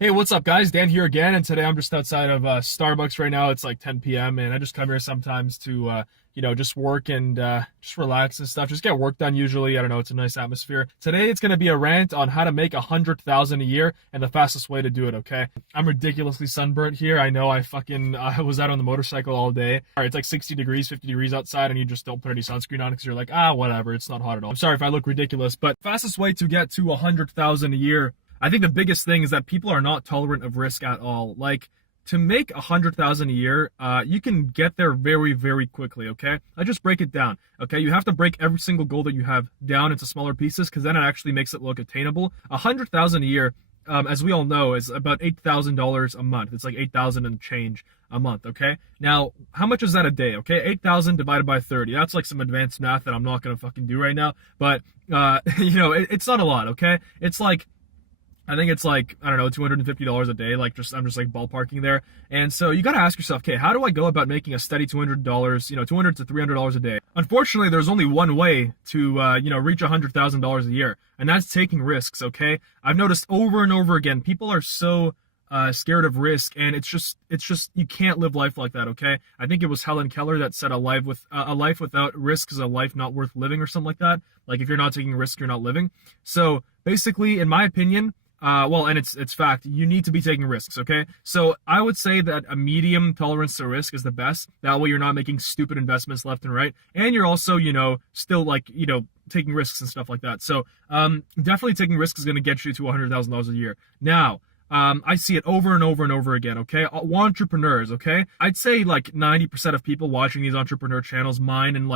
Hey, what's up, guys? Dan here again, and today I'm just outside of Starbucks right now. It's like 10 p.m., and I just come here sometimes to, just work and just relax and stuff. Just get work done usually. I don't know, it's a nice atmosphere. Today it's going to be a rant on how to make 100,000 a year and the fastest way to do it, okay? I'm ridiculously sunburnt here. I know I was out on the motorcycle all day. All right, it's like 60 degrees, 50 degrees outside, and you just don't put any sunscreen on because you're like, whatever, it's not hot at all. I'm sorry if I look ridiculous, but fastest way to get to 100,000 a year, I think the biggest thing is that people are not tolerant of risk at all. Like, to make 100,000 a year, you can get there very, very quickly, okay? I just break it down, okay? You have to break every single goal that you have down into smaller pieces because then it actually makes it look attainable. 100,000 a year, as we all know, is about $8,000 a month. It's like 8,000 and change a month, okay? Now, how much is that a day, okay? 8,000 divided by 30. That's like some advanced math that I'm not going to fucking do right now. But, it's not a lot, okay? It's like, I think it's like, I don't know, $250 a day. I'm just like ballparking there. And so you got to ask yourself, okay, how do I go about making a steady $200, $200 to $300 a day? Unfortunately, there's only one way to, reach $100,000 a year, and that's taking risks, okay? I've noticed over and over again, people are so scared of risk, and it's just you can't live life like that, okay? I think it was Helen Keller that said a life without risk is a life not worth living, or something like that. Like, if you're not taking risk, you're not living. So basically, in my opinion, and it's fact, you need to be taking risks, okay? So I would say that a medium tolerance to risk is the best. That way you're not making stupid investments left and right. And you're also, still taking risks and stuff like that. So definitely taking risks is going to get you to $100,000 a year. Now, I see it over and over and over again, okay? Entrepreneurs, okay? I'd say like 90% of people watching these entrepreneur channels, mine and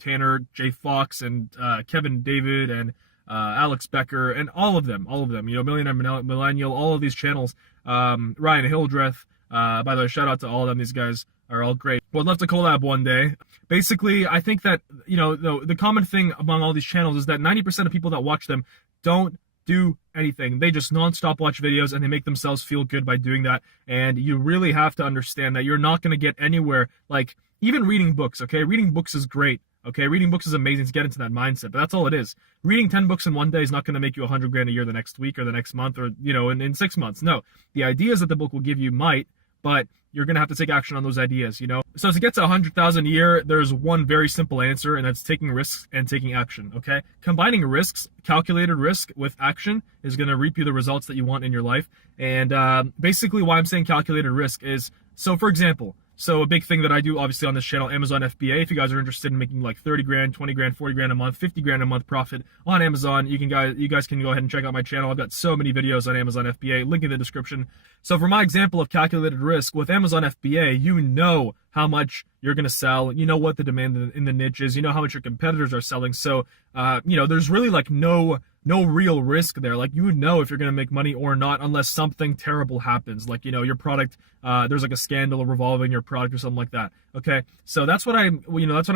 Tanner, J. Fox, and Kevin David, and Alex Becker, and all of them, Millionaire Millennial, all of these channels, Ryan Hildreth, by the way, shout out to all of them. These guys are all great. Would love to collab one day. Basically, I think that, the common thing among all these channels is that 90% of people that watch them don't do anything. They just nonstop watch videos and they make themselves feel good by doing that. And you really have to understand that you're not going to get anywhere. Like, even reading books, okay? Reading books is great. Okay, reading books is amazing to get into that mindset, but that's all it is. Reading 10 books in one day is not going to make you 100 grand a year the next week or the next month or, in 6 months. No, the ideas that the book will give you might, but you're going to have to take action on those ideas, So to get to 100,000 a year, there's one very simple answer, and that's taking risks and taking action, okay? Combining risks, calculated risk, with action is going to reap you the results that you want in your life. And basically why I'm saying calculated risk is, so for example, so a big thing that I do, obviously, on this channel, Amazon FBA. If you guys are interested in making like 30 grand, 20 grand, 40 grand a month, 50 grand a month profit on Amazon, you guys can go ahead and check out my channel. I've got so many videos on Amazon FBA, link in the description. So for my example of calculated risk with Amazon FBA, you know how much you're going to sell, you know what the demand in the niche is, you know how much your competitors are selling. So, there's really like no real risk there. Like, you would know if you're going to make money or not unless something terrible happens. Like, your product, there's like a scandal revolving your product or something like that. Okay. So that's what I'm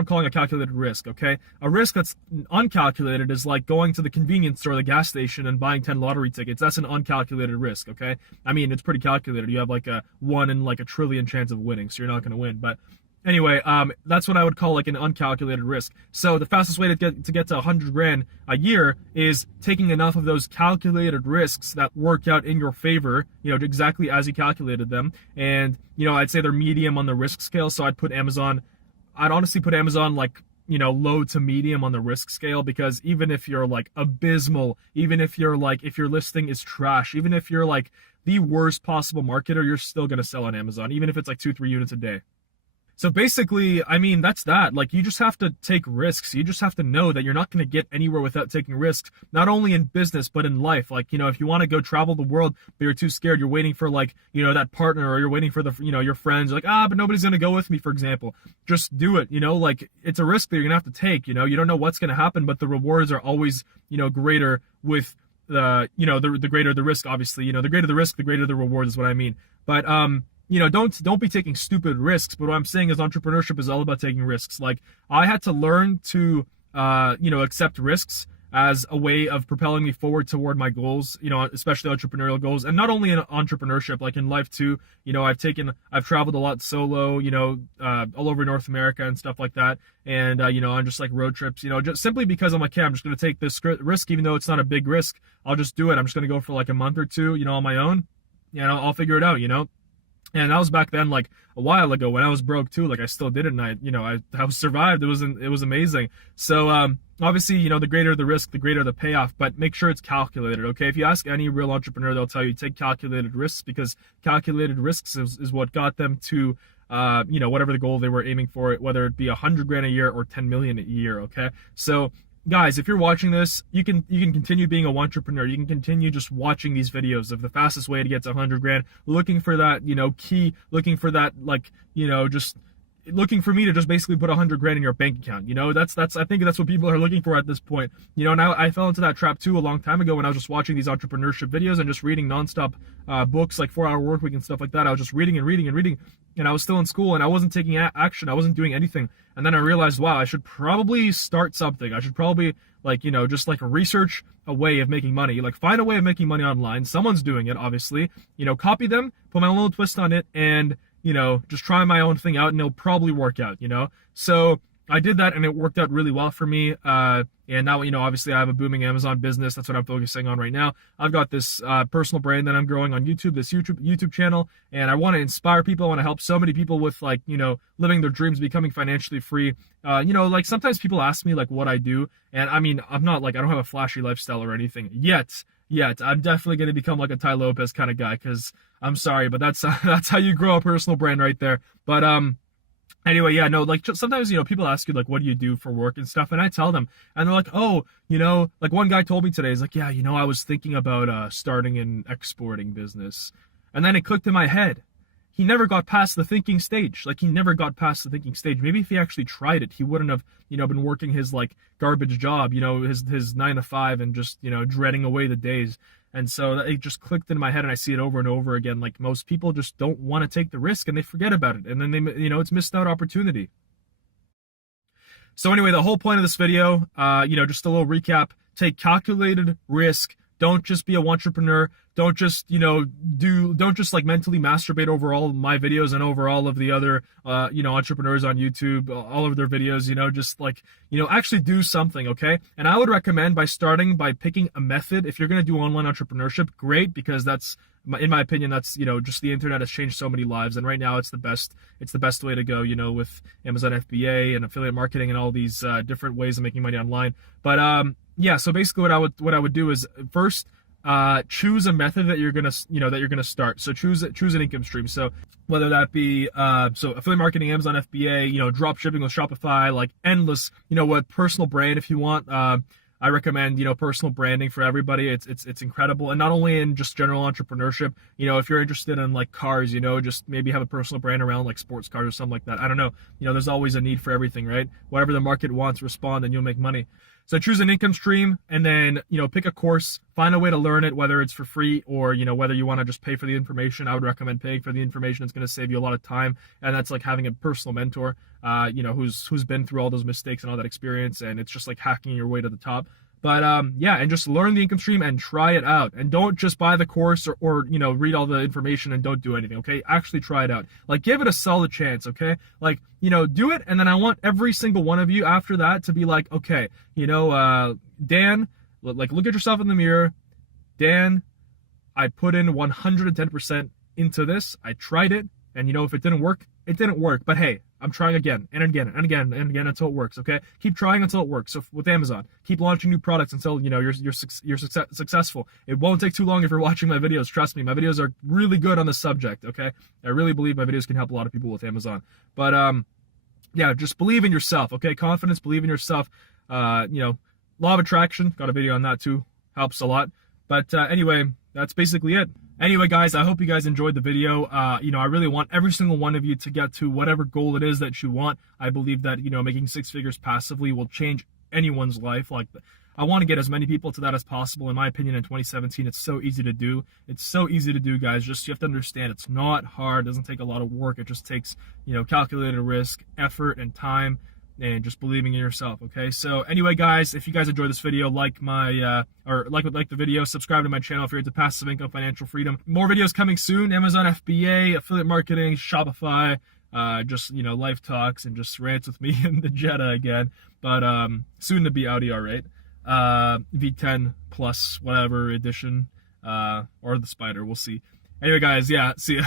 calling a calculated risk. Okay. A risk that's uncalculated is like going to the convenience store, the gas station, and buying 10 lottery tickets. That's an uncalculated risk. Okay. I mean, it's pretty calculated. You have like a 1 in like a trillion chance of winning. So you're not going to win. But anyway, that's what I would call like an uncalculated risk. So the fastest way to get to 100 grand a year is taking enough of those calculated risks that work out in your favor, exactly as you calculated them. And, I'd say they're medium on the risk scale. So I'd honestly put Amazon like, low to medium on the risk scale, because even if you're like abysmal, even if your listing is trash, even if you're like the worst possible marketer, you're still going to sell on Amazon, even if it's like 2-3 units a day. So basically, I mean, that's that. Like, you just have to take risks. You just have to know that you're not going to get anywhere without taking risks, not only in business, but in life. Like, if you want to go travel the world, but you're too scared, you're waiting for like, that partner, or you're waiting for your friends, like, but nobody's going to go with me, for example. Just do it, like, it's a risk that you're going to have to take, you don't know what's going to happen, but the rewards are always, greater with the greater the risk, obviously. The greater the risk, the greater the reward is what I mean. But, don't be taking stupid risks. But what I'm saying is entrepreneurship is all about taking risks. Like, I had to learn to, accept risks as a way of propelling me forward toward my goals, especially entrepreneurial goals. And not only in entrepreneurship, like in life too, I've traveled a lot solo, all over North America and stuff like that. And, on just like road trips, just simply because I'm like, okay, I'm just going to take this risk, even though it's not a big risk. I'll just do it. I'm just going to go for like a month or two, on my own. I'll figure it out, And that was back then, like a while ago, when I was broke too. Like I still did it, and I survived. It was amazing. So obviously, the greater the risk, the greater the payoff. But make sure it's calculated. Okay, if you ask any real entrepreneur, they'll tell you take calculated risks, because calculated risks is what got them to whatever the goal they were aiming for, whether it be 100 grand a year or 10 million a year. Okay, so guys, if you're watching this, you can continue being a entrepreneur. You can continue just watching these videos of the fastest way to get to 100 grand, looking for that, key, looking for that, like, just looking for me to just basically put 100 grand in your bank account. I think that's what people are looking for at this point. And I fell into that trap too a long time ago when I was just watching these entrepreneurship videos and just reading nonstop books like 4 Hour Work Week and stuff like that. I was just reading and reading and reading, and I was still in school and I wasn't taking action. I wasn't doing anything. And then I realized, wow, I should probably start something. I should probably just research a way of making money, like find a way of making money online. Someone's doing it, obviously, copy them, put my own little twist on it, and just try my own thing out, and it'll probably work out, So I did that, and it worked out really well for me. And now, obviously I have a booming Amazon business. That's what I'm focusing on right now. I've got this personal brand that I'm growing on YouTube, this YouTube channel, and I want to inspire people. I want to help so many people with living their dreams, becoming financially free. Sometimes people ask me what I do, and I mean, I'm not I don't have a flashy lifestyle or anything yet. I'm definitely going to become like a Ty Lopez kind of guy, because I'm sorry, but that's how you grow a personal brand right there. But anyway, yeah, no, sometimes, people ask you, what do you do for work and stuff? And I tell them, and they're like, oh, one guy told me today, he's like, yeah, I was thinking about starting an exporting business. And then it clicked in my head. He never got past the thinking stage. Maybe if he actually tried it, he wouldn't have, been working his garbage job, his 9 to 5, and just, dreading away the days. And so it just clicked in my head, and I see it over and over again. Most people just don't want to take the risk, and they forget about it. And then they, it's missed out opportunity. So anyway, the whole point of this video, just a little recap: take calculated risk. Don't just be a entrepreneur. Don't just, don't just mentally masturbate over all of my videos and over all of the other, entrepreneurs on YouTube, all of their videos, just actually do something, okay? And I would recommend starting by picking a method. If you're going to do online entrepreneurship, great, because that's, in my opinion, that's, just the internet has changed so many lives. And right now it's the best way to go, with Amazon FBA and affiliate marketing and all these different ways of making money online. But, yeah, so basically what I would do is first choose a method that you're gonna start. So choose an income stream. So whether that be affiliate marketing, Amazon FBA, drop shipping with Shopify, endless, what personal brand if you want. I recommend, personal branding for everybody. It's incredible. And not only in just general entrepreneurship, if you're interested in cars, just maybe have a personal brand around sports cars or something like that. I don't know. There's always a need for everything, right? Whatever the market wants, respond, and you'll make money. So choose an income stream, and then, pick a course, find a way to learn it, whether it's for free or, whether you want to just pay for the information. I would recommend paying for the information. It's going to save you a lot of time. And that's having a personal mentor, who's been through all those mistakes and all that experience. And it's just hacking your way to the top. But yeah, and just learn the income stream and try it out. And don't just buy the course or read all the information and don't do anything, okay? Actually try it out. Give it a solid chance, okay? Do it, and then I want every single one of you after that to be okay, Dan, look at yourself in the mirror. Dan, I put in 110% into this. I tried it, and if it didn't work, it didn't work. But hey, I'm trying again and again and again and again until it works, okay? Keep trying until it works. So with Amazon, keep launching new products until, you're successful. It won't take too long if you're watching my videos. Trust me, my videos are really good on this subject, okay? I really believe my videos can help a lot of people with Amazon. But, yeah, just believe in yourself, okay? Confidence, believe in yourself. Law of attraction, got a video on that too. Helps a lot. But anyway, that's basically it. Anyway, guys, I hope you guys enjoyed the video. I really want every single one of you to get to whatever goal it is that you want. I believe that, making 6 figures passively will change anyone's life. I want to get as many people to that as possible. In my opinion, in 2017, it's so easy to do. It's so easy to do, guys. Just, you have to understand, it's not hard. It doesn't take a lot of work. It just takes, calculated risk, effort, and time, and just believing in yourself, okay? So anyway, guys, if you guys enjoyed this video, like the video, subscribe to my channel if you're into passive income, financial freedom. More videos coming soon: Amazon FBA, affiliate marketing, Shopify, just, life talks, and just rants with me in the Jetta again. But soon to be Audi R8, V10 plus whatever edition, or the Spider, we'll see. Anyway, guys, yeah, see ya.